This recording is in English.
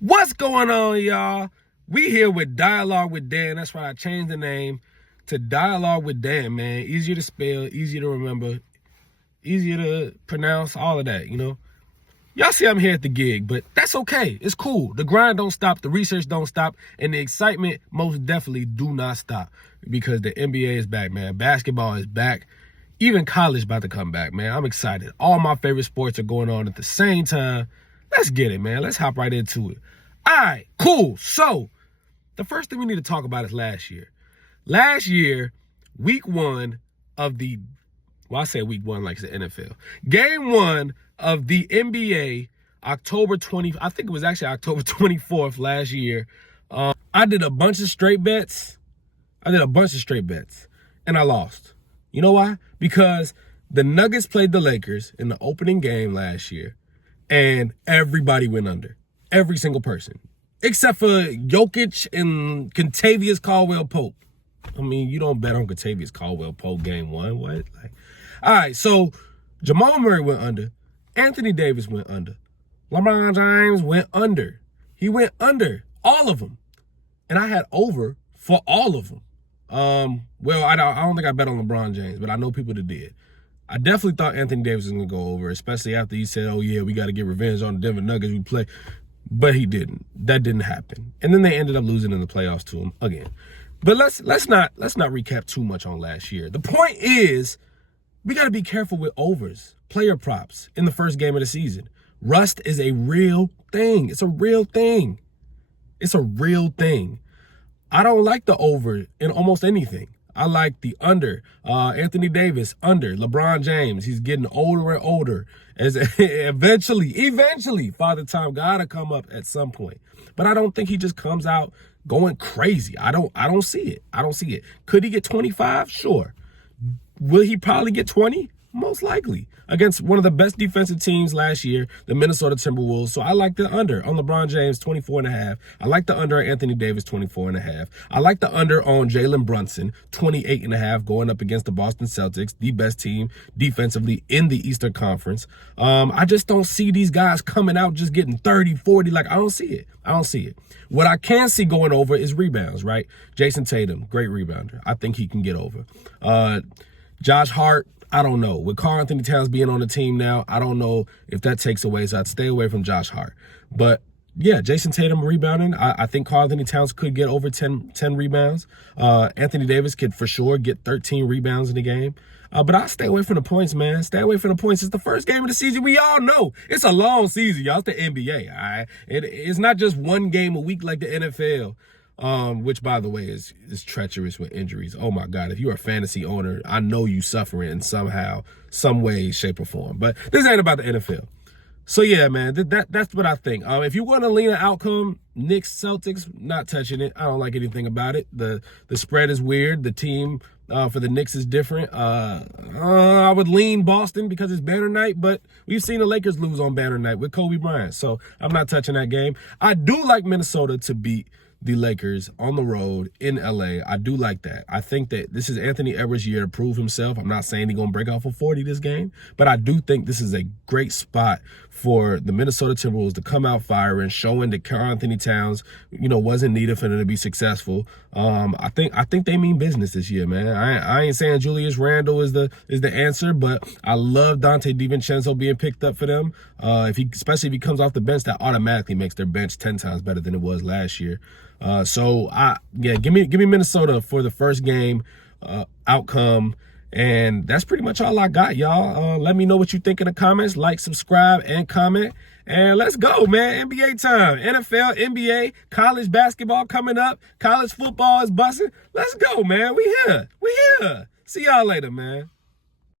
What's going on, y'all? We here with Dialogue with Dan. That's why I changed the name to Dialogue with Dan, man. Easier to spell, easier to remember, easier to pronounce, all of that, you know? Y'all see I'm here at the gig, but that's okay. It's cool. The grind don't stop, the research don't stop, and the excitement most definitely do not stop because the NBA is back, man. Basketball is back. Even college about to come back, man. I'm excited. All my favorite sports are going on at the same time. Let's get it, man. Let's hop right into it. All right, cool. So, the first thing we need to talk about is last year. Last year, week one of the, well, I say week one like it's the NFL. Game one of the NBA, October 20th, I think it was actually October 24th last year. I did a bunch of straight bets. And I lost. You know why? Because the Nuggets played the Lakers in the opening game last year. And everybody went under. Every single person. Except for Jokic and Kentavious Caldwell-Pope. I mean, you don't bet on Kentavious Caldwell-Pope game one. What? All right, so Jamal Murray went under. Anthony Davis went under. LeBron James went under. He went under. All of them. And I had over for all of them. Well, I don't think I bet on LeBron James, but I know people that did. I definitely thought Anthony Davis was going to go over, especially after he said, oh, yeah, we got to get revenge on the Denver Nuggets we play. But he didn't. That didn't happen. And then they ended up losing in the playoffs to him again. But let's not recap too much on last year. The point is, we got to be careful with overs, player props in the first game of the season. Rust is a real thing. It's a real thing. It's a real thing. I don't like the over in almost anything. I like the under. Anthony Davis, under. LeBron James, he's getting older and older. As eventually, Father Time gotta come up at some point. But I don't think he just comes out going crazy. I don't see it. I don't see it. Could he get 25? Sure. Will he probably get 20? Most likely. Against one of the best defensive teams last year, the Minnesota Timberwolves. So I like the under on LeBron James, 24.5. I like the under on Anthony Davis, 24.5. I like the under on Jalen Brunson, 28.5, going up against the Boston Celtics, the best team defensively in the Eastern Conference. I just don't see these guys coming out just getting 30, 40. Like, I don't see it. What I can see going over is rebounds, right? Jason Tatum, great rebounder. I think he can get over. Josh Hart, I don't know. With Karl Anthony Towns being on the team now, I don't know if that takes away, so I'd stay away from Josh Hart. But, yeah, Jason Tatum rebounding. I think Karl Anthony Towns could get over 10 rebounds. Anthony Davis could for sure get 13 rebounds in the game. But I'll stay away from the points, man. Stay away from the points. It's the first game of the season. We all know it's a long season, y'all. It's the NBA, all right? It's not just one game a week like the NFL. Which, by the way, is treacherous with injuries. Oh, my God. If you're a fantasy owner, I know you suffering somehow, some way, shape, or form. But this ain't about the NFL. So, yeah, man, that's what I think. If you want to lean an outcome, Knicks, Celtics, not touching it. I don't like anything about it. The spread is weird. The team for the Knicks is different. I would lean Boston because it's banner night, but we've seen the Lakers lose on banner night with Kobe Bryant. So I'm not touching that game. I do like Minnesota to beat the Lakers on the road in LA. I do like that. I think that this is Anthony Edwards' year to prove himself. I'm not saying he's going to break out for 40 this game, but I do think this is a great spot for the Minnesota Timberwolves to come out firing, showing that Karl Anthony Towns, wasn't needed for them to be successful. I think they mean business this year, man. I ain't saying Julius Randle is the answer, but I love Dante DiVincenzo being picked up for them. Especially if he comes off the bench, that automatically makes their bench 10 times better than it was last year. Give me Minnesota for the first game outcome. And that's pretty much all I got, y'all. Let me know what you think in the comments. Like, subscribe, and comment. And let's go, man. NBA time. NFL, NBA, college basketball coming up. College football is busting. Let's go, man. We here. See y'all later, man.